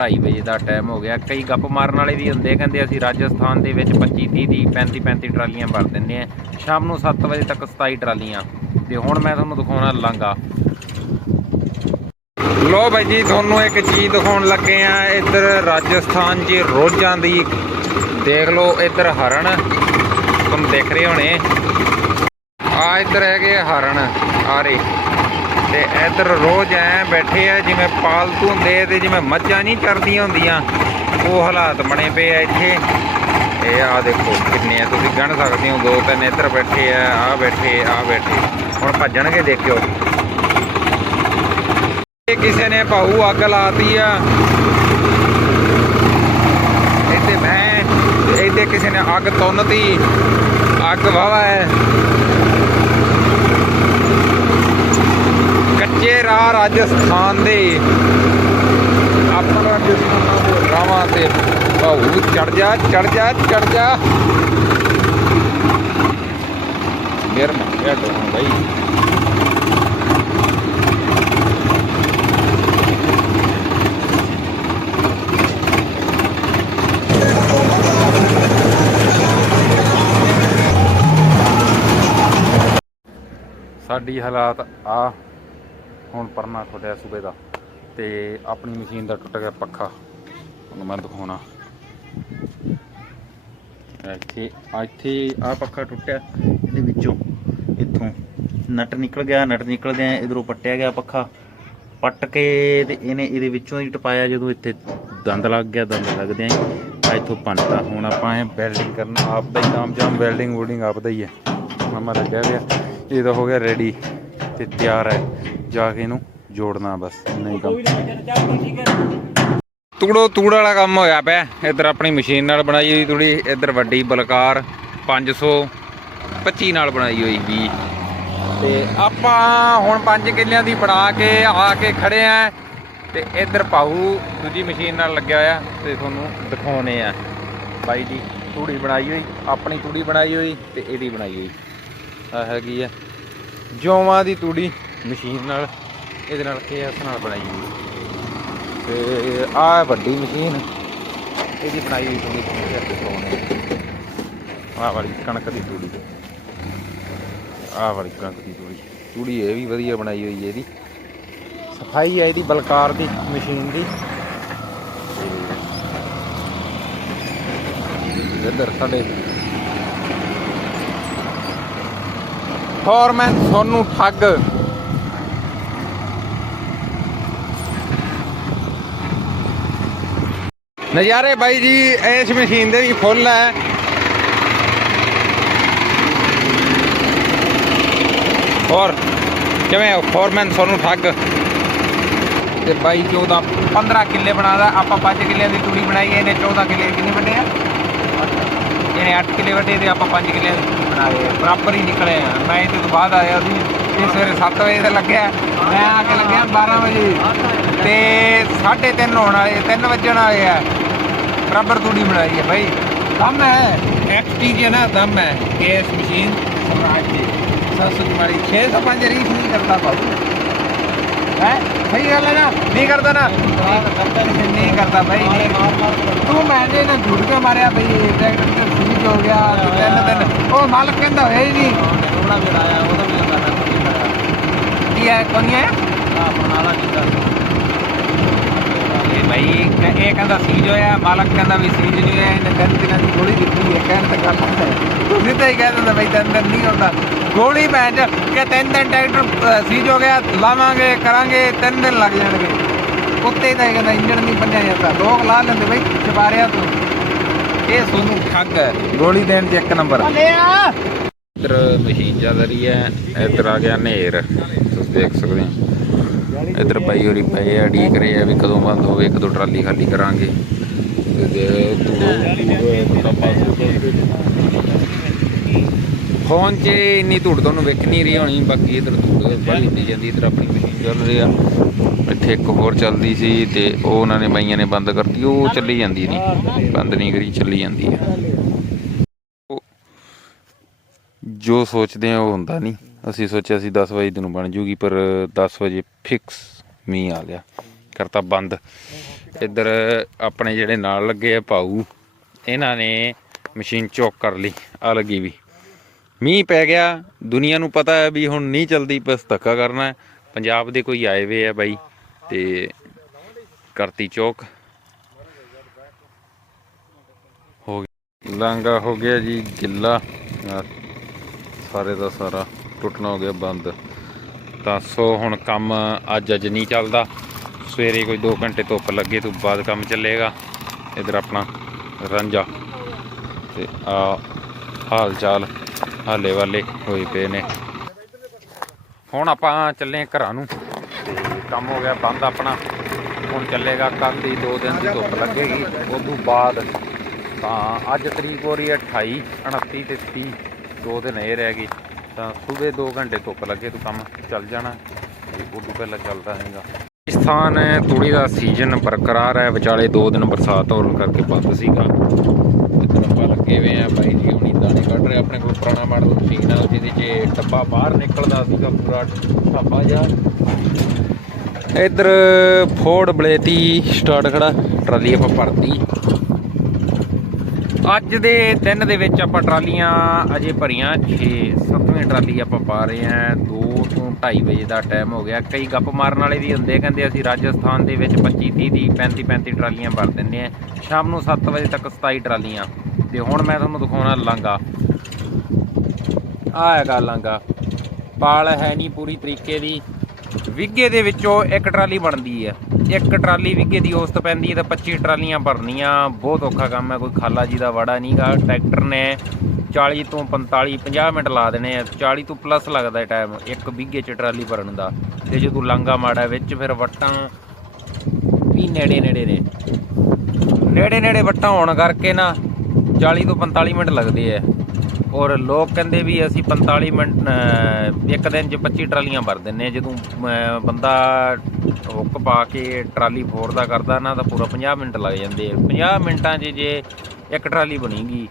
2:30 ਵਜੇ ਦਾ ਟਾਈਮ ਹੋ ਗਿਆ। ਕਈ ਗੱਪ ਮਾਰਨ ਵਾਲੇ ਵੀ ਹੁੰਦੇ ਕਹਿੰਦੇ ਅਸੀਂ ਰਾਜਸਥਾਨ ਦੇ ਵਿੱਚ 25 30 ਦੀ 35 35 ਟਰਾਲੀਆਂ ਭਰ ਦਿੰਦੇ ਆ। ਸ਼ਾਮ ਨੂੰ 7 ਵਜੇ ਤੱਕ 27 ਟਰਾਲੀਆਂ। ਤੇ ਹੁਣ ਮੈਂ ਤੁਹਾਨੂੰ ਦਿਖਾਉਣਾ ਲਾਂਗਾ ਲੋ ਬਾਈ ਜੀ, ਤੁਹਾਨੂੰ ਇੱਕ ਚੀਜ਼ ਦਿਖਾਉਣ ਲੱਗੇ ਆ। ਇੱਧਰ ਰਾਜਸਥਾਨ 'ਚ ਰੋਜ਼ਾਂ ਦੀ ਦੇਖ ਲਓ, ਇੱਧਰ ਹਰਨ। ਤੁਹਾਨੂੰ ਦੇਖ ਰਹੇ ਹੋਣੇ। ਆ ਇੱਧਰ ਹੈਗੇ ਆ ਹਰਨ, ਆਰੇ। ਤੇ ਇੱਧਰ ਰੋਜ਼ ਐ ਬੈਠੇ ਆ, ਜਿਵੇਂ ਪਾਲਤੂ ਹੁੰਦੇ ਤੇ ਜਿਵੇਂ ਮੱਝਾਂ ਨਹੀਂ ਚਰਦੀਆਂ ਹੁੰਦੀਆਂ। ਉਹ ਹਾਲਾਤ ਬਣੇ ਪਏ ਆ ਇੱਥੇ। ਇਹ ਆ ਦੇਖੋ ਕਿੰਨੇ ਆ, ਤੁਸੀਂ ਗਣ ਸਕਦੇ ਹੋ, ਦੋ ਤਿੰਨ ਇੱਧਰ ਬੈਠੇ ਆ ਆ ਬੈਠੇ ਆ ਬੈਠੇ। ਹੁਣ ਭੱਜਣਗੇ, ਦੇਖਿਓ। ਕਿਸੇ ਨੇ ਭਾਊ ਅੱਗ ਲਾਤੀ ਆ। ਇੱਥੇ ਮੈਂ, ਇੱਥੇ ਕਿਸੇ ਨੇ ਅੱਗ ਤੁੰਨਤੀ। ਅੱਗ ਵਾਵਾ ਹੈ। ਕੱਚੇ ਰਾਹ ਰਾਜਸਥਾਨ ਦੇ ਆਪਣਾ ਰਾਜਸਥਾਨ ਦੇ ਰਾਵਾਂ ਤੇ ਭਾਊ ਚੜ ਜਾ ਚੜ ਜਾ ਚੜ ਜਾ। ਮੇਰ ਮੰਗਿਆ ਡੋਂ ਬਈ। ਸਾਡੀ ਹਾਲਾਤ ਆ ਹੁਣ ਪਰਨਾ ਖੁੱਲਿਆ ਸੂਬੇ ਦਾ ਤੇ ਆਪਣੀ ਮਸ਼ੀਨ ਦਾ ਟੁੱਟ ਗਿਆ ਪੱਖਾ। ਤੁਹਾਨੂੰ ਮੈਂ ਦਿਖਾਉਣਾ। ਇੱਥੇ ਇੱਥੇ ਆ ਪੱਖਾ ਟੁੱਟਿਆ, ਇਹਦੇ ਵਿੱਚੋਂ, ਇੱਥੋਂ। ਨਟ ਨਿਕਲ ਗਿਆ, ਨਟ ਨਿਕਲਦਿਆਂ ਇਧਰੋਂ ਪੱਟਿਆ ਗਿਆ ਪੱਖਾ। ਪੱਟ ਕੇ ਤੇ ਇਹਨੇ ਇਹਦੇ ਵਿੱਚੋਂ ਹੀ ਟਪਾਇਆ, ਜਦੋਂ ਇੱਥੇ ਦੰਦ ਲੱਗ ਗਿਆ, ਦੰਦ ਲੱਗਦਿਆਂ ਹੀ। ਆ ਇੱਥੋਂ ਪੰਨਤਾ ਹੁਣ ਆਪਾਂ ਇਹ ਵੈਲਡਿੰਗ ਕਰਨਾ, ਆਪ ਦਾ ਹੀ ਕੰਮ ਜਾਮ ਵੈਲਡਿੰਗ ਵੂਡਿੰਗ ਆਪ ਦਾ ਹੀ ਹੈ। ਮਾਮਾ ਲੱਗਿਆ ਗਿਆ ਇਹ ਤਾਂ ਹੋ ਗਿਆ ਰੈਡੀ ਤੇ ਤਿਆਰ ਹੈ। ਜਾ ਕੇ ਇਹਨੂੰ ਜੋੜਨਾ ਬਸ ਨਹੀਂ ਕੰਮ। ਤੂੜੋ ਤੂੜ ਵਾਲਾ ਕੰਮ ਹੋਇਆ ਪਿਆ। ਇੱਧਰ ਆਪਣੀ ਮਸ਼ੀਨ ਨਾਲ ਬਣਾਈ ਹੋਈ ਤੂੜੀ, ਇੱਧਰ ਵੱਡੀ ਬਲਕਾਰ 500 25 ਨਾਲ ਬਣਾਈ ਹੋਈ ਵੀ। ਤੇ ਆਪਾਂ ਹੁਣ 5 ਕਿੱਲਿਆਂ ਦੀ ਬਣਾ ਕੇ ਆ ਕੇ ਖੜੇ ਆ। ਤੇ ਇੱਧਰ ਪਾਹੂ ਦੂਜੀ ਮਸ਼ੀਨ ਨਾਲ ਲੱਗਿਆ ਹੋਇਆ ਤੇ ਤੁਹਾਨੂੰ ਦਿਖਾਉਨੇ ਆ। ਬਾਈ ਜੀ, ਤੂੜੀ ਬਣਾਈ ਹੋਈ, ਆਪਣੀ ਤੂੜੀ ਬਣਾਈ ਹੋਈ ਤੇ ਇਹਦੀ ਬਣਾਈ ਹੋਈ। ਆ ਹੈਗੀ ਆ। ਜੋਵਾਂ ਦੀ ਤੂੜੀ ਮਸ਼ੀਨ ਨਾਲ, ਇਹਦੇ ਨਾਲ ਕੇਐਸ ਨਾਲ ਬਣਾਈ ਹੋਈ ਤੇ ਆਹ ਵੱਡੀ ਮਸ਼ੀਨ, ਇਹਦੀ ਬਣਾਈ ਹੋਈ ਤੂੜੀ ਤੁਹਾਨੂੰ ਫਿਰ ਦਿਖਾਉਣੇ ਵਾਲੀ ਕਣਕ ਦੀ ਤੂੜੀ। ਆਹ ਵਾਲੀ ਕਣਕ ਦੀ ਤੂੜੀ। ਤੂੜੀ ਇਹ ਵੀ ਵਧੀਆ ਬਣਾਈ ਹੋਈ ਹੈ ਇਹਦੀ। ਸਫ਼ਾਈ ਹੈ ਇਹਦੀ ਬਲਕਾਰ ਦੀ ਮਸ਼ੀਨ ਦੀ। ਤੇ ਇੱਧਰ ਸਾਡੇ ਫੋਰਮੈਨ ਸੋਨੂੰ ਠੱਗ। ਨਜ਼ਾਰੇ ਬਾਈ ਜੀ, ਇਸ ਮਸ਼ੀਨ ਦੇ ਵੀ ਫੁੱਲ ਹੈ। ਹੋਰ, ਕਿਵੇਂ ਫੋਰਮੈਨ ਸੋਨੂੰ ਠੱਗ। ਤੇ ਬਾਈ 14 15 ਕਿੱਲੇ ਬਣਾਦਾ। ਆਪਾਂ 5 ਕਿੱਲਿਆਂ ਦੀ ਤੂੜੀ ਬਣਾਈ ਇਹਨੇ 14 ਕਿੱਲੇ ਕਿੰਨੇ ਵੱਡੇ ਆ? ਇਹਨੇ 8 ਕਿੱਲੇ ਵੱਡੇ ਤੇ ਆਪਾਂ 5 ਕਿੱਲੇ ਆਏ ਬਰਾਬਰ ਹੀ ਨਿਕਲੇ ਆ। ਮੈਂ ਇਹਦੇ ਤੋਂ ਬਾਅਦ ਆਇਆ ਸੀ, ਇਹ ਸਵੇਰੇ 7 ਵਜੇ ਤੇ ਲੱਗਿਆ। ਮੈਂ ਆ ਕੇ ਲੱਗਿਆ 12 ਵਜੇ। ਤੇ 3:30 ਹੋਣ ਵਾਲੇ 3 ਵੱਜਣ ਆਏ ਆ। ਬਰਾਬਰ ਤੂੜੀ ਬਣਾਈ ਹੈ ਭਾਈ ਦਮ ਹੈ। ਐਕਸਟੀ ਜੀ ਨਾ, ਦਮ ਹੈ। ਕੇਸ ਮਸ਼ੀਨ। ਸਮਰਾਜ ਦੀ ਸੱਸ ਤੁਹਾਡੀ 605 ਰੀਸ ਨਹੀਂ ਕਰਦਾ ਬਾਬੂ। ਹੈ? ਸਹੀ ਗੱਲ ਹੈ ਨਾ? ਨਹੀਂ ਕਰਦਾ ਨਾ? ਨਹੀਂ ਕਰਦਾ ਭਾਈ ਨਹੀਂ ਤੂੰ ਮੈਨੇ ਨਾ ਝੂਠ ਕੇ ਮਾਰਿਆ ਭਾਈ ਟਰੈਕਟਰ ਤੇ ਸੀਜ ਹੋ ਗਿਆ ਤਿੰਨ ਦਿਨ। ਉਹ ਮਾਲਕ ਕਹਿੰਦਾ ਹੋਇਆ ਹੀ ਨਹੀਂ। ਥੋੜਾ ਵੀ ਆਇਆ ਉਹਦਾ ਵੀ ਕਰਨਾ ਕੀ ਹੈ? ਕੋਣੀ ਹੈ ਆਪਣਾ ਵਾਲਾ ਕੀਤਾ। ਭਾਈ ਇਹ ਕਹਿੰਦਾ ਸੀਜ ਹੋਇਆ ਮਾਲਕ ਕਹਿੰਦਾ ਵੀ ਸੀਜ ਨਹੀਂ ਹੋਇਆ ਇਹਨੇ ਤਿੰਨ ਦਿਨਾਂ ਦੀ ਗੋਲੀ ਦਿੱਤੀ ਹੈ ਕਹਿਣ ਤੇ ਗੱਲ ਹੁੰਦਾ ਹੈ ਤੁਸੀਂ ਤਾਂ ਹੀ ਕਹਿ ਦਿੰਦਾ ਭਾਈ ਤਿੰਨ ਦਿਨ ਨਹੀਂ ਹੁੰਦਾ। ਗੋਲੀ ਭੈਣ ਚ ਕਿ ਤਿੰਨ ਦਿਨ ਟਰੈਕਟਰ ਸੀਜ ਹੋ ਗਿਆ ਲਾਵਾਂਗੇ ਕਰਾਂਗੇ ਤਿੰਨ ਦਿਨ ਲੱਗ ਜਾਣਗੇ। ਕੁੱਤੇ ਦਾ ਕਹਿੰਦਾ ਇੰਜਣ ਨਹੀਂ ਬੰਨਿਆ ਜਾਂਦਾ। ਲੋਕ ਲਾ ਲੈਂਦੇ ਬਈ ਚਬਾਰਿਆ ਤੂੰ। ਇਹ ਸੋਨੂੰ ਠੱਗ ਗੋਲੀ ਦੇਣ ਚ ਇੱਕ ਨੰਬਰ। ਇੱਧਰ ਮਸ਼ੀਨ ਚੱਲ ਰਹੀ ਹੈ ਇੱਧਰ ਆ ਗਿਆ ਨੇਰ ਤੁਸੀਂ ਦੇਖ ਸਕਦੇ ਹੋ। ਇੱਧਰ ਬਾਈ ਹੋਰੀ ਪਏ ਆ ਢੀਕ ਰਹੇ ਆ ਵੀ ਕਦੋਂ ਬੰਦ ਹੋਵੇ ਕਦੋਂ ਟਰਾਲੀ ਖਾਲੀ ਕਰਾਂਗੇ। ਤੇ ਦੇ ਫੋਨ 'ਚ ਇੰਨੀ ਧੂੜ ਤੁਹਾਨੂੰ ਵੇਖ ਨਹੀਂ ਰਹੀ ਹੋਣੀ, ਬਾਕੀ ਇੱਧਰ ਧੂੜ ਬੜੀ ਹੁੰਦੀ ਜਾਂਦੀ, ਇੱਧਰ ਆਪਣੀ ਮਸ਼ੀਨ ਚੱਲ ਰਹੀ ਆ। ਇੱਥੇ ਇੱਕ ਹੋਰ ਚੱਲਦੀ ਸੀ ਤੇ ਉਹ ਉਹਨਾਂ ਨੇ ਬਾਈਆਂ ਨੇ ਬੰਦ ਕਰਤੀ, ਉਹ ਚੱਲੀ ਜਾਂਦੀ ਨਹੀਂ। ਬੰਦ ਨਹੀਂ ਕਰੀ, ਚੱਲੀ ਜਾਂਦੀ ਆ। ਜੋ ਸੋਚਦੇ ਆ, ਉਹ ਹੁੰਦਾ ਨਹੀਂ। ਅਸੀਂ ਸੋਚਿਆ ਸੀ 10 ਵਜੇ ਨੂੰ ਬਣ ਜੂਗੀ, ਪਰ 10 ਵਜੇ ਫਿਕਸ ਮੀਂਹ ਆ ਗਿਆ। ਕਰਤਾ ਬੰਦ। ਇੱਧਰ ਆਪਣੇ ਜਿਹੜੇ ਨਾਲ ਲੱਗੇ ਆ ਭਾਊ, ਇਹਨਾਂ ਨੇ ਮਸ਼ੀਨ ਚੌਕ ਕਰ ਲਈ, ਆ ਲੱਗੀ ਵੀ। ਮੀਂਹ ਪੈ ਗਿਆ, ਦੁਨੀਆ ਨੂੰ ਪਤਾ ਹੈ ਵੀ ਹੁਣ ਨਹੀਂ ਚਲਦੀ, ਬਸ ਧੱਕਾ ਕਰਨਾ ਪੰਜਾਬ ਦੇ ਕੋਈ ਆਏ ਵੇ ਆ ਬਾਈ, ਤੇ ਕਰਤੀ ਚੌਕ। ਹੋ ਗਿਆ। ਲਾਂਗਾ ਹੋ ਗਿਆ ਜੀ, ਗਿੱਲਾ। ਸਾਰੇ ਦਾ ਸਾਰਾ। ਟੁੱਟਣਾ ਹੋ ਗਿਆ ਬੰਦ। ਤਾਂ ਸੋ ਹੁਣ ਕੰਮ ਅੱਜ ਅੱਜ ਨਹੀਂ ਚੱਲਦਾ। ਸਵੇਰੇ ਕੋਈ 2 ਘੰਟੇ ਧੁੱਪ ਲੱਗੇ, ਤੋਂ ਬਾਅਦ ਕੰਮ ਚੱਲੇਗਾ। ਇਧਰ ਆਪਣਾ ਰਾਂਝਾ ਤੇ ਆ ਹਾਲ ਚਾਲ ਹਾਲੇ ਵਾਲੇ ਹੋਏ ਪਏ ਨੇ। ਹੁਣ ਆਪਾਂ ਚੱਲੇ ਘਰਾਂ ਨੂੰ। ਕੰਮ ਹੋ ਗਿਆ ਬੰਦ ਆਪਣਾ। ਹੁਣ ਚੱਲੇਗਾ ਕੱਲ ਦੀ 2 ਦਿਨ ਦੀ ਧੁੱਪ ਲੱਗੇਗੀ। ਉਸ ਤੋਂ ਬਾਅਦ ਤਾਂ ਅੱਜ ਤਰੀਕ ਹੋ ਰਹੀ ਹੈ 28 29 ਤੇ 30 ਦੋ ਦਿਨ ਇਹ ਰਹਿ ਗਏ। ਤਾਂ ਸਵੇਰੇ 2 ਘੰਟੇ ਧੁੱਪ ਲੱਗੇ ਤੂੰ ਕੰਮ ਚੱਲ ਜਾਣਾ ਤੇ ਉਦੋਂ ਪਹਿਲਾਂ ਚੱਲਦਾ ਹੈਗਾ ਰਾਜਸਥਾਨ ਤੂੜੀ ਦਾ ਸੀਜ਼ਨ ਬਰਕਰਾਰ ਹੈ, ਵਿਚਾਲੇ 2 ਦਿਨ ਬਰਸਾਤ ਹੋਣ ਕਰਕੇ ਬੰਦ ਸੀਗਾ। ਇੱਧਰ ਲੱਗੇ ਹੋਏ ਆ ਬਾਈ ਜੀ, ਹੁਣੀ ਦਾਣੇ ਕੱਢ ਰਹੇ, ਆਪਣੇ ਕੋਲ ਪੁਰਾਣਾ ਮਾਡਲ ਮਸ਼ੀਨ ਆ, ਜਿਹਦੇ 'ਚ ਡੱਬਾ ਬਾਹਰ ਨਿਕਲਦਾ ਸੀਗਾ, ਪੂਰਾ ਢਾਬਾ ਜਿਹਾ। ਇੱਧਰ ਫੋਰਡ ਬਲੇਤੀ ਸਟਾਰਟ ਖੜਾ, ਟਰਾਲੀ ਆਪਾਂ ਭਰਤੀ। ਅੱਜ ਦੇ ਦਿਨ ਦੇ ਵਿੱਚ ਆਪਾਂ ਟਰਾਲੀਆਂ ਅਜੇ ਭਰੀਆਂ 6 7ਵੀਂ ਟਰਾਲੀ ਆਪਾਂ ਪਾ ਰਹੇ ਆਂ 2 ਤੋਂ 2:30 ਵਜੇ ਦਾ ਟਾਈਮ ਹੋ ਗਿਆ। ਕਈ ਗੱਪ ਮਾਰਨ ਵਾਲੇ ਵੀ ਹੁੰਦੇ ਕਹਿੰਦੇ ਅਸੀਂ ਰਾਜਸਥਾਨ ਦੇ ਵਿੱਚ 25 30 ਦੀ 35 35 ਟਰਾਲੀਆਂ ਭਰ ਦਿੰਦੇ ਆ ਸ਼ਾਮ ਨੂੰ 7 ਵਜੇ ਤੱਕ 27 ਟਰਾਲੀਆਂ। ਤੇ ਹੁਣ ਮੈਂ ਤੁਹਾਨੂੰ ਦਿਖਾਉਣਾ ਲਾਂਗਾ ਆ ਹੈਗਾ ਲਾਂਗਾ ਪਾਲ ਹੈ ਨਹੀਂ ਪੂਰੀ ਤਰੀਕੇ ਦੀ। ਵਿਗੇ ਦੇ ਵਿੱਚੋਂ ਇੱਕ ਟਰਾਲੀ ਬਣਦੀ ਹੈ। ਇੱਕ ਟਰਾਲੀ ਵਿਗੇ ਦੀ ਔਸਤ ਪੈਂਦੀ ਹੈ ਤਾਂ 25 ਟਰਾਲੀਆਂ ਭਰਨੀਆਂ। ਬਹੁਤ ਔਖਾ ਕੰਮ ਹੈ, ਕੋਈ ਖਾਲਾ ਜੀ ਦਾ ਵਾੜਾ ਨਹੀਂਗਾ ਟਰੈਕਟਰ ਨੇ 40 ਤੋਂ 45 50 ਮਿੰਟ ਲਾ ਦੇਣੇ ਆ। 40 ਤੋਂ ਪਲੱਸ ਲੱਗਦਾ ਟਾਈਮ ਇੱਕ ਵਿਗੇ ਚ ਟਰਾਲੀ ਭਰਨ ਦਾ। ਤੇ ਜਦੋਂ ਲਾਂਗਾ ਮਾੜਾ ਵਿੱਚ ਫਿਰ ਵੱਟਾਂ ਵੀ ਨੇੜੇ ਨੇੜੇ ਨੇ। ਨੇੜੇ ਨੇੜੇ ਵੱਟਾਂ ਹੋਣ ਕਰਕੇ ਨਾ 40 ਤੋਂ 45 ਮਿੰਟ ਲੱਗਦੇ ਆ। ਔਰ ਲੋਕ ਕਹਿੰਦੇ ਵੀ ਅਸੀਂ 45 ਮਿੰਟ ਇੱਕ ਦਿਨ 'ਚ 25 ਟਰਾਲੀਆਂ ਭਰ ਦਿੰਨੇ ਆ ਜਦੋਂ ਬੰਦਾ ਹੁੱਕ ਪਾ ਕੇ ਟਰਾਲੀ ਫੋਰਦਾ ਕਰਦਾ ਨਾ, ਤਾਂ ਪੂਰਾ 50 ਮਿੰਟ ਲੱਗ ਜਾਂਦੇ ਆ। 50 ਮਿੰਟਾਂ 'ਚ ਜੇ ਇੱਕ ਟਰਾਲੀ ਬਣੀਗੀ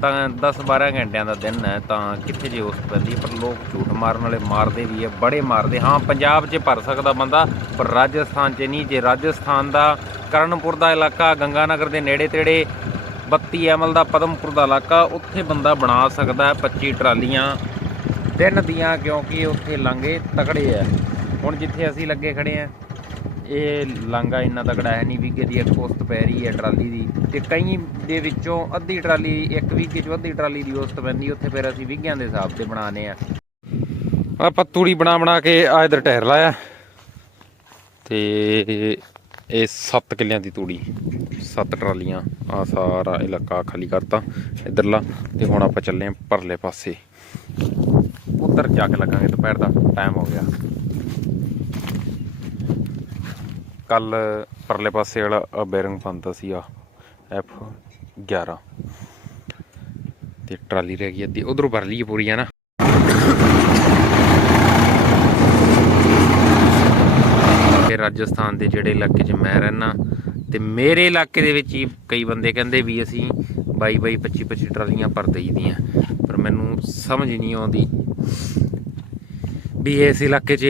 ਤਾਂ 10 12 ਘੰਟਿਆਂ ਦਾ ਦਿਨ ਹੈ, ਤਾਂ ਕਿੱਥੇ ਜੇ ਉਸ ਪੈਂਦੀ ਪਰ ਲੋਕ ਝੂਠ ਮਾਰਨ ਵਾਲੇ ਮਾਰਦੇ ਵੀ ਹੈ ਬੜੇ ਮਾਰਦੇ। ਹਾਂ, ਪੰਜਾਬ 'ਚ ਭਰ ਸਕਦਾ ਬੰਦਾ, ਪਰ ਰਾਜਸਥਾਨ 'ਚ ਨਹੀਂ। ਜੇ ਰਾਜਸਥਾਨ ਦਾ, ਕਰਨਪੁਰ ਦਾ ਇਲਾਕਾ ਗੰਗਾਨਗਰ ਦੇ ਨੇੜੇ ਤੇੜੇ 32 ਐਮਲ ਦਾ ਪਦਮਪੁਰ ਦਾ ਇਲਾਕਾ, ਉੱਥੇ ਬੰਦਾ ਬਣਾ ਸਕਦਾ ਹੈ 25 ਟਰਾਲੀਆਂ। ਦਿਨ ਦੀਆਂ ਕਿਉਂਕਿ ਉੱਥੇ ਲਾਂਗੇ ਤਕੜੇ ਆ। ਹੁਣ ਜਿੱਥੇ ਅਸੀਂ ਲੱਗੇ ਖੜੇ ਆ, ਇਹ ਲਾਂਗਾ ਇੰਨਾ ਤਕੜਾ ਹੈ ਨਹੀਂ ਵੀਗੇ ਦੀ ਇੱਕ ਔਸਤ ਪੈ ਰਹੀ ਹੈ ਟਰਾਲੀ ਦੀ। ਤੇ ਕਈ ਦੇ ਵਿੱਚੋਂ ਅੱਧੀ ਟਰਾਲੀ, ਇੱਕ ਵੀਗੇ ਚੋਂ ਅੱਧੀ ਟਰਾਲੀ ਦੀ ਔਸਤ ਪੈਂਦੀ, ਉੱਥੇ ਫਿਰ ਅਸੀਂ ਵੀਗਿਆਂ ਦੇ ਹਿਸਾਬ ਤੇ ਬਣਾਣੇ ਆ। ਆਪਾਂ ਤੂੜੀ ਬਣਾ ਬਣਾ ਕੇ ਆ ਇਧਰ ਟਾਇਰ ਲਾਇਆ। ਤੇ ਇਹ 7 ਕਿੱਲਿਆਂ ਦੀ ਤੂੜੀ। ਸੱਤ ਟਰਾਲੀਆਂ ਆ ਸਾਰਾ ਇਲਾਕਾ ਖਾਲੀ ਕਰਤਾ ਇਧਰਲਾ ਤੇ ਹੁਣ ਆਪਾਂ ਚੱਲੇ ਆਂ ਪਰਲੇ ਪਾਸੇ। ਉੱਧਰ ਜਾ ਕੇ ਲੱਗਾਂਗੇ ਦੁਪਹਿਰ ਦਾ ਟਾਈਮ ਹੋ ਗਿਆ। ਕੱਲ ਪਰਲੇ ਪਾਸੇ ਵਾਲਾ ਬੈਰਿੰਗ ਬੰਦਾ ਸੀ ਆ ਐਫ 11 ਤੇ ਟਰਾਲੀ ਰਹਿ ਗਈ ਅੱਧੀ, ਉਧਰੋਂ ਭਰ ਲਈ ਪੂਰੀ ਹੈ ਨਾ ਰਾਜਸਥਾਨ ਦੇ ਜਿਹੜੇ ਇਲਾਕੇ 'ਚ ਮੈਂ ਰਹਿਣਾ ਤੇ ਮੇਰੇ ਇਲਾਕੇ ਦੇ ਵਿੱਚ ਹੀ ਕਈ ਬੰਦੇ ਕਹਿੰਦੇ ਵੀ ਅਸੀਂ ਬਾਈ ਬਾਈ 25 25 ਟਰਾਲੀਆਂ ਭਰ ਦਈਦੀਆਂ ਪਰ ਮੈਨੂੰ ਸਮਝ ਨਹੀਂ ਆਉਂਦੀ ਵੀ ਇਸ ਇਲਾਕੇ 'ਚ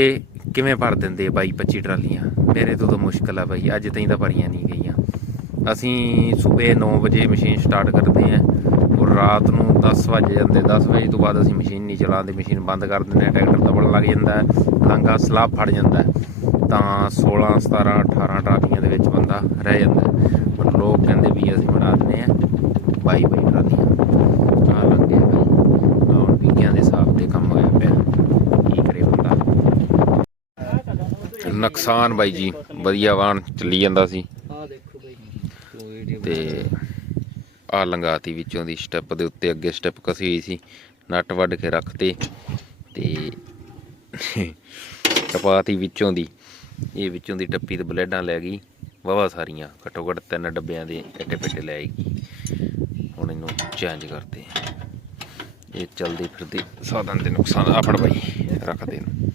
ਕਿਵੇਂ ਭਰ ਦਿੰਦੇ ਬਾਈ 25 ਟਰਾਲੀਆਂ। ਮੇਰੇ ਤੋਂ ਤਾਂ ਮੁਸ਼ਕਲ ਆ ਬਾਈ, ਅੱਜ ਤਾਈਂ ਤਾਂ ਭਰੀਆਂ ਨਹੀਂ ਗਈਆਂ। ਅਸੀਂ ਸਵੇਰੇ 9 ਵਜੇ ਮਸ਼ੀਨ ਸਟਾਰਟ ਕਰਦੇ ਆਂ ਔਰ ਰਾਤ ਨੂੰ 10 ਵਜੇ ਜਾਂਦੇ 10 ਵਜੇ ਤੋਂ ਬਾਅਦ ਅਸੀਂ ਮਸ਼ੀਨ ਨਹੀਂ ਚਲਾਉਂਦੇ, ਮਸ਼ੀਨ ਬੰਦ ਕਰ ਦਿੰਦੇ ਆ, ਟਰੈਕਟਰ ਦਬਣ ਲੱਗ ਜਾਂਦਾ ਹੈ ਲਾਂਗਾ ਸਲਾਬ ਫੜ ਜਾਂਦਾ। ਤਾਂ 16 17 18 ਟਰਾਲੀਆਂ ਦੇ ਵਿੱਚ ਬੰਦਾ ਰਹਿ ਜਾਂਦਾ ਹੈ। ਪਰ ਲੋਕ ਕਹਿੰਦੇ ਵੀ ਅਸੀਂ ਬਣਾ ਦਿੰਦੇ ਆ ਬਾਈ ਬਾਈ ਟਰਾਲੀਆਂ। ਆ ਲੱਗੇ ਬਈ ਹੁਣ ਵੀਕਿਆਂ ਦੇ ਹਿਸਾਬ ਤੇ ਕੰਮ ਹੋਇਆ ਪਿਆ। ਕੀ ਕਰੇ ਬੰਦਾ? ਨੁਕਸਾਨ ਬਾਈ ਜੀ, ਵਧੀਆ ਵਾਹਨ ਚੱਲੀ ਜਾਂਦਾ ਸੀ। ਆ ਤੇ ਆ ਲੰਗਾਤੀ ਵਿੱਚੋਂ ਦੀ ਸਟੈਪ ਦੇ ਉੱਤੇ ਅੱਗੇ ਸਟੈਪ ਕਸੀ ਹੋਈ ਸੀ। ਨਟ ਵੱਢ ਕੇ ਰੱਖਤੇ ਤੇ ਟਪਾਤੀ ਵਿੱਚੋਂ ਦੀ। ਇਹ ਵਿੱਚੋਂ ਦੀ ਟੱਪੀ ਤੇ ਬਲੇਡਾਂ ਲੈ ਗਈ। ਵਾਵਾ ਸਾਰੀਆਂ ਘੱਟੋ ਘੱਟ ਤਿੰਨ ਡੱਬਿਆਂ ਦੇ ਐਟੇ ਪੇਟੇ ਲੈ ਗਈ ਹੁਣ ਇਹਨੂੰ ਚੇਂਜ ਕਰਦੇ ਆ। ਇਹ ਚਲਦੇ ਫਿਰਦੇ ਸਾਧਨ ਦੇ ਨੁਕਸਾਨ ਆ ਫੜ ਬਾਈ ਰੱਖਦੇ ਨੂੰ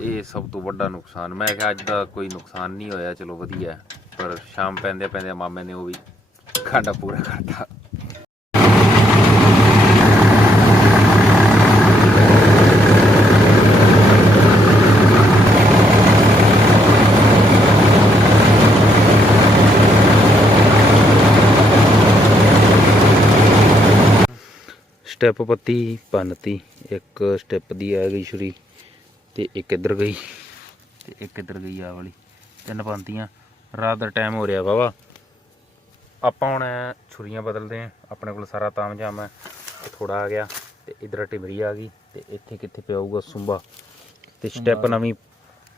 ਇਹ ਸਭ ਤੋਂ ਵੱਡਾ ਨੁਕਸਾਨ, ਮੈਂ ਕਿਹਾ ਅੱਜ ਦਾ ਕੋਈ ਨੁਕਸਾਨ ਨਹੀਂ ਹੋਇਆ, ਚਲੋ ਵਧੀਆ। ਪਰ ਸ਼ਾਮ ਪੈਂਦੇ ਪੈਂਦੇ ਮਾਮੇ ਨੇ ਉਹ ਵੀ ਖਾਡਾ ਪੂਰਾ ਕਰਤਾ। ਸਟੈਪ ਪੱਤੀ ਪੰਨਤੀ ਇੱਕ ਸਟੈਪ ਦੀ ਆ ਗਈ ਛੁਰੀ ਤੇ ਇੱਕ ਇੱਧਰ ਗਈ। ਤੇ ਇੱਕ ਇੱਧਰ ਗਈ ਆ ਵਾਲੀ। ਤਿੰਨ ਪੰਨਤੀਆਂ ਰਾਤ ਦਾ ਟਾਈਮ ਹੋ ਰਿਹਾ ਵਾਵਾ ਆਪਾਂ ਹੁਣ ਛੁਰੀਆਂ ਬਦਲਦੇ ਆਂ ਆਪਣੇ ਕੋਲ ਸਾਰਾ ਤਾਮਝਾਮ ਹੈ। ਥੋੜਾ ਆ ਗਿਆ ਤੇ ਇਧਰ ਟਿਮਰੀ ਆ ਗਈ ਤੇ ਇੱਥੇ ਕਿੱਥੇ ਪਿਆਊਗਾ ਸੁੰਬਾ। ਤੇ ਸਟੈਪ ਨਵੀਂ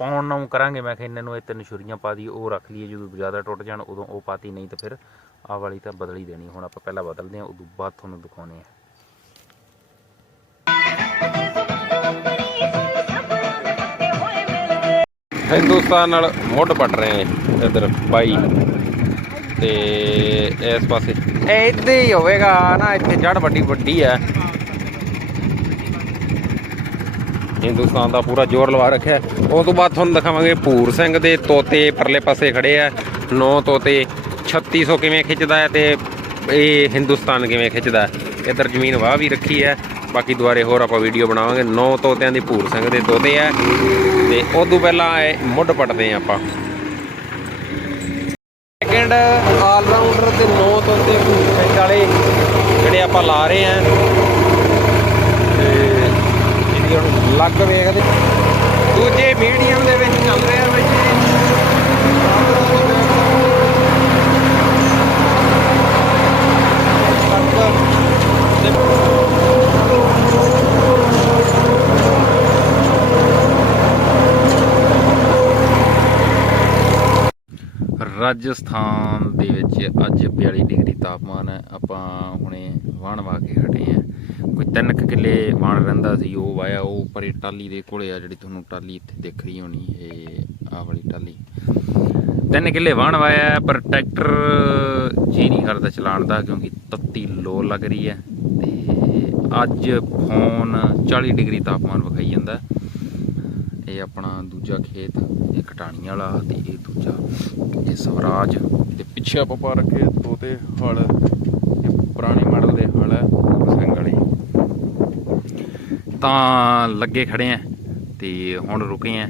ਪਾਉਣ ਨੂੰ ਕਰਾਂਗੇ। ਮੈਂ ਕਿਹਾ ਇਹਨਾਂ ਨੂੰ ਇਹ ਤਿੰਨ ਛੁਰੀਆਂ ਪਾ ਦੀ ਉਹ ਰੱਖ ਲਈਏ। ਜਦੋਂ ਜ਼ਿਆਦਾ ਟੁੱਟ ਜਾਣ ਉਦੋਂ ਉਹ ਪਾਤੀ ਨਹੀਂ ਤਾਂ ਫਿਰ ਆਹ ਵਾਲੀ ਤਾਂ ਬਦਲ ਹੀ ਦੇਣੀ। ਹੁਣ ਆਪਾਂ ਪਹਿਲਾਂ ਬਦਲਦੇ ਆਂ ਉਦੋਂ ਬਾਅਦ ਤੁਹਾਨੂੰ ਦਿਖਾਉਣੇ ਆ ਹਿੰਦੁਸਤਾਨ ਨਾਲ ਮੁੱਢ ਪੱਟ ਰਹੇ ਆ ਇਧਰ ਬਾਈ ਤੇ ਇਸ ਪਾਸੇ ਇਹ ਇੱਥੇ ਹੀ ਹੋਵੇਗਾ, ਨਾ ਇੱਥੇ ਜੜ ਵੱਡੀ ਵੱਡੀ ਹੈ ਹਿੰਦੁਸਤਾਨ ਦਾ ਪੂਰਾ ਜ਼ੋਰ ਲਵਾ ਰੱਖਿਆ ਹੈ। ਉਸ ਤੋਂ ਬਾਅਦ ਤੁਹਾਨੂੰ ਦਿਖਾਵਾਂਗੇ ਭੂਰ ਸਿੰਘ ਦੇ ਤੋਤੇ ਪਰਲੇ ਪਾਸੇ ਖੜੇ ਆ ਨੌ ਤੋਤੇ 3600 ਕਿਵੇਂ ਖਿੱਚਦਾ ਹੈ ਤੇ ਇਹ ਹਿੰਦੁਸਤਾਨ ਕਿਵੇਂ ਖਿੱਚਦਾ ਹੈ। ਇੱਧਰ ਜ਼ਮੀਨ ਵਾਹ ਵੀ ਰੱਖੀ ਹੈ ਬਾਕੀ ਦੁਬਾਰੇ ਹੋਰ ਆਪਾਂ ਵੀਡੀਓ ਬਣਾਵਾਂਗੇ। ਨੌ ਤੋਤਿਆਂ ਦੀ ਭੂਰ ਸਿੰਘ ਦੇ ਤੋਤੇ ਆ। ਤੇ ਉਦੋਂ ਪਹਿਲਾਂ ਮੁੱਢ ਪੱਟਦੇ ਆ ਆਪਾਂ। ਸੈਕਿੰਡ ਆਲ ਰਾਊਂਡਰ ਤੇ ਨੌ ਤੋਤੇ ਭੂਰ ਸਿੰਘ ਵਾਲੇ ਜਿਹੜੇ ਆਪਾਂ ਲਾ ਰਹੇ ਆ। ਤੇ ਇਹਦੀ ਹੁਣ ਲੱਗ ਵੇਖਦੇ। ਦੂਜੇ ਮੀਡੀਅਮ ਦੇ ਵਿੱਚ ਚੱਲ ਰਿਹਾ ਵਿੱਚ ਰਾਜਸਥਾਨ ਦੇ ਵਿੱਚ ਅੱਜ 42 ਡਿਗਰੀ ਤਾਪਮਾਨ ਹੈ। ਆਪਾਂ ਹੁਣੇ ਵਾਣ ਵਾ ਕੇ ਹਟੇ ਆ ਕੋਈ ਤਿੰਨ ਕੁ ਕਿੱਲੇ ਵਾਣ ਰਹਿੰਦਾ ਸੀ, ਉਹ ਵਾਇਆ, ਉਹ ਪਰੇ ਟਾਲੀ ਦੇ ਕੋਲੇ ਆ ਜਿਹੜੀ ਤੁਹਾਨੂੰ ਟਾਲੀ ਇੱਥੇ ਦਿਖ ਰਹੀ ਹੋਣੀ, ਇਹ ਆਹ ਵਾਲੀ ਟਾਲੀ। ਤਿੰਨ ਕਿੱਲੇ ਵਾਣ ਵਾਇਆ ਪਰ ਟਰੈਕਟਰ ਜੀ ਨਹੀਂ ਕਰਦਾ ਚਲਾਉਣ ਦਾ, ਕਿਉਂਕਿ ਤੱਤੀ ਲੋ ਲੱਗ ਰਹੀ ਹੈ ਤੇ ਅੱਜ ਫੋਨ 40 ਡਿਗਰੀ ਤਾਪਮਾਨ ਵਿਖਾਈ ਜਾਂਦਾ। ਇਹ ਆਪਣਾ ਦੂਜਾ ਖੇਤ, ਇਹ ਕਟਾਣੀ ਵਾਲਾ ਤੇ ਇਹ ਦੂਜਾ ਇਹ ਸਵਰਾਜ ਤੇ ਪਿੱਛੇ ਆਪਾਂ ਪਾ ਰੱਖੇ ਤੋਤੇ ਹਲ, ਇਹ ਪੁਰਾਣੇ ਮਾਡਲ ਦੇ ਹਲ ਹੈ ਸਿੰਘ ਵਾਲੇ। ਤਾਂ ਲੱਗੇ ਖੜੇ ਆ ਤੇ ਹੁਣ ਰੁਕੇ ਆ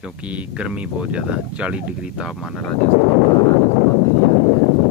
ਕਿਉਂਕਿ ਗਰਮੀ ਬਹੁਤ ਜ਼ਿਆਦਾ 40 ਡਿਗਰੀ ਤਾਪਮਾਨ ਰਾਜਸਥਾਨ ਦਾ